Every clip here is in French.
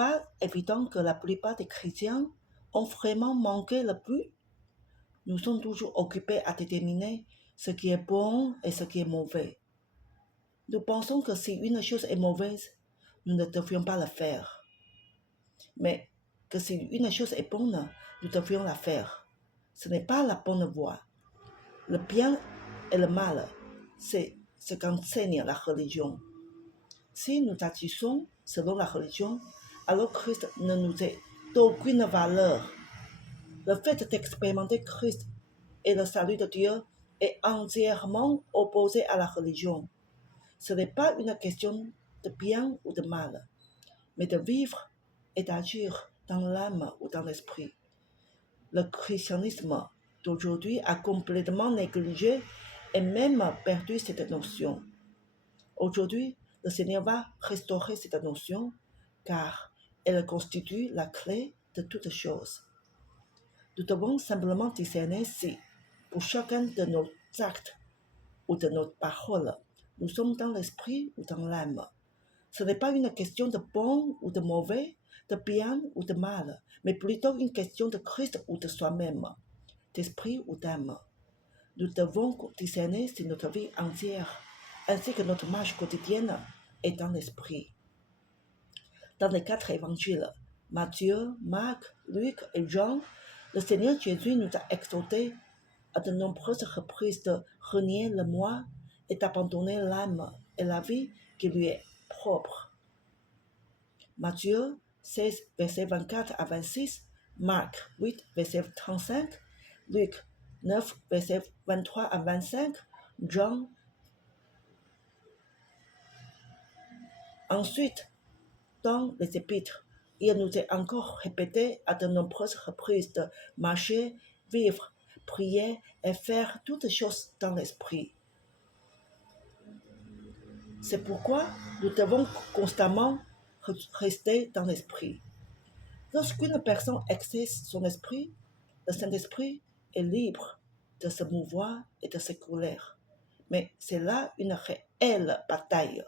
pas évident que la plupart des chrétiens ont vraiment manqué le but? Nous sommes toujours occupés à déterminer ce qui est bon et ce qui est mauvais. Nous pensons que si une chose est mauvaise, nous ne devrions pas la faire. Mais que si une chose est bonne, nous devrions la faire. Ce n'est pas la bonne voie. Le bien et le mal, c'est ce qu'enseigne la religion. Si nous agissons selon la religion, alors Christ ne nous est d'aucune valeur. Le fait d'expérimenter Christ et le salut de Dieu est entièrement opposé à la religion. Ce n'est pas une question de bien ou de mal, mais de vivre et d'agir dans l'âme ou dans l'esprit. Le christianisme d'aujourd'hui a complètement négligé et même perdu cette notion. Aujourd'hui, le Seigneur va restaurer cette notion car elle constitue la clé de toutes choses. Nous devons simplement discerner si, pour chacun de nos actes ou de nos paroles, nous sommes dans l'esprit ou dans l'âme. Ce n'est pas une question de bon ou de mauvais, de bien ou de mal, mais plutôt une question de Christ ou de soi-même, d'esprit ou d'âme. Nous devons discerner si notre vie entière, ainsi que notre marche quotidienne, est dans l'esprit. Dans les 4 évangiles, Matthieu, Marc, Luc et Jean, le Seigneur Jésus nous a exhortés à de nombreuses reprises de renier le moi et d'abandonner l'âme et la vie qui lui est propre. Matthieu 16, versets 24 à 26, Marc 8, verset 35, Luc 9, versets 23 à 25, Jean. Ensuite, dans les épîtres, il nous est encore répété à de nombreuses reprises de marcher, vivre, prier et faire toutes choses dans l'esprit. C'est pourquoi nous devons constamment rester dans l'esprit. Lorsqu'une personne exerce son esprit, le Saint-Esprit est libre de se mouvoir et de s'écouler. Mais c'est là une réelle bataille,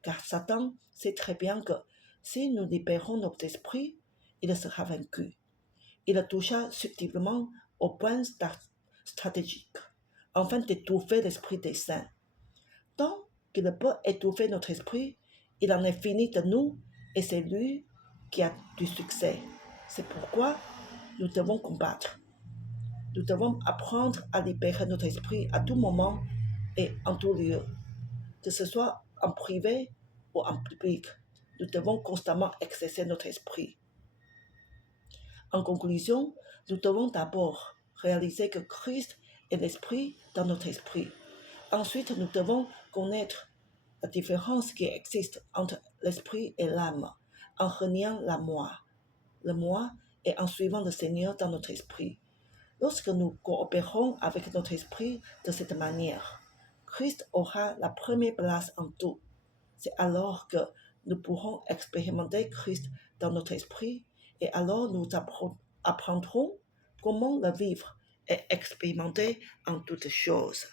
car Satan sait très bien que si nous libérons notre esprit, il sera vaincu. Il toucha subtilement au point stratégique, afin d'étouffer l'esprit des saints. Tant qu'il peut étouffer notre esprit, il en est fini de nous et c'est lui qui a du succès. C'est pourquoi nous devons combattre. Nous devons apprendre à libérer notre esprit à tout moment et en tout lieu, que ce soit en privé ou en public. Nous devons constamment exercer notre esprit. En conclusion, nous devons d'abord réaliser que Christ est l'esprit dans notre esprit. Ensuite, nous devons connaître la différence qui existe entre l'esprit et l'âme, en reniant le moi, et en suivant le Seigneur dans notre esprit. Lorsque nous coopérons avec notre esprit de cette manière, Christ aura la première place en tout. C'est alors que nous pourrons expérimenter Christ dans notre esprit et alors nous apprendrons comment le vivre et expérimenter en toutes choses.